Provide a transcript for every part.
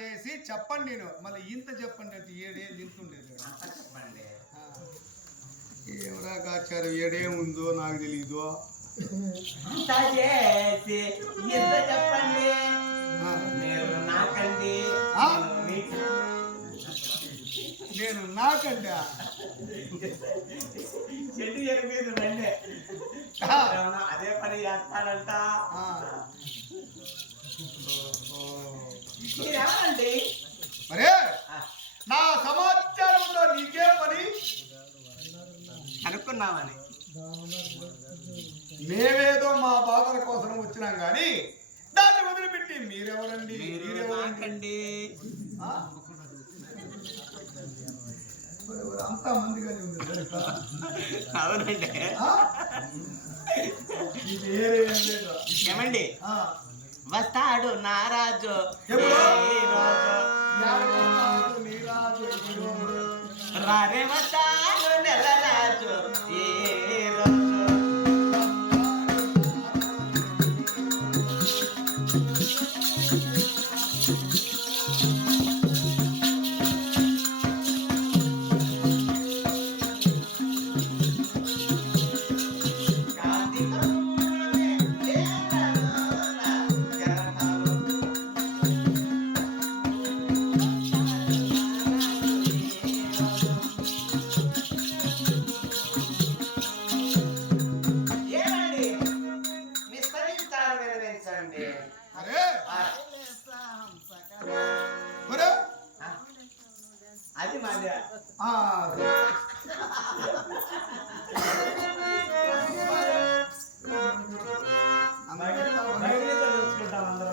చేసి చెప్పండి నేను. మళ్ళీ ఇంత చెప్పండి అంటే ఉండేది అంతా చెప్పండి. ఏమరా కాచారు ఏడేముందో నాకు తెలీదు. అంతా చేసి ఇంత చెప్పండి. మీరు నాకండి? నేను నేను నాకంటే? చెట్టు రండి. ఏమన్నా అదే పని చేస్తాడంట మరే నా సమాచారంలో నీకే పని. కనుక్కున్నామని మేమేదో మా బాధల కోసం వచ్చినాం కానీ దాన్ని వదిలిపెట్టి మీరెవరండి? మీరు మీరెవరండి? అంతా మందిగానే ఉంది? అవునండి. ఏమండి. వస్తాడు నారాజు. రారే వస్తాడు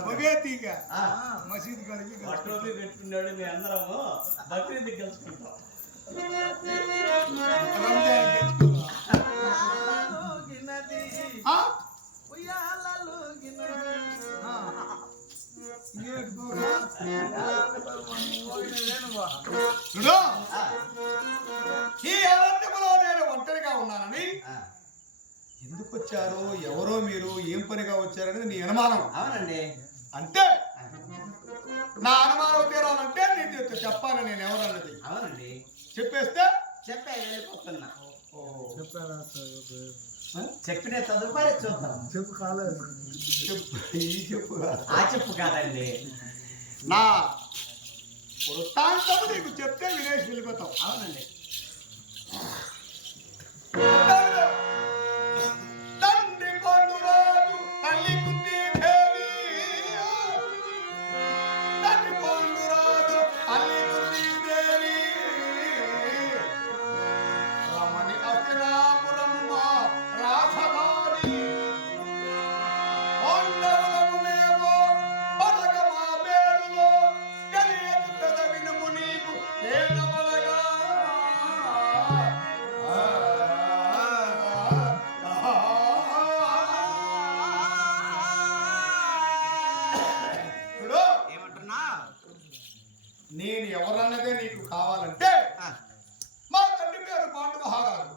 ఒకే తీగ. ఆ, మసీద్ కడిగి బట్టలు పెట్టుకున్నాడు మీ అందరము. బక్రీద్ కలుసుకుంటాం. రంజాన్ ఎందుకు వచ్చారో ఎవరో మీరు ఏం పనిగా వచ్చారనేది నీ అనుమానం. అవునండి. అంటే నా అనుమానం తీరాలంటే నీకు చెప్పాలి నేను ఎవరన్నది. అవునండి. చెప్పేస్తే? చెప్పే వెళ్ళిపోతున్నా. చెప్పిన తదుపరి చూద్దాం. చెప్పు ఈ చెప్పు కాదు. ఆ చెప్పు కాదండి. నా వృత్తాంతము నీకు చెప్తే వినేసి వెళ్ళిపోతాం అవునండి. నేను ఎవరన్నదే నీకు కావాలంటే మా తండ్రి పేరు పాండు మహారాజు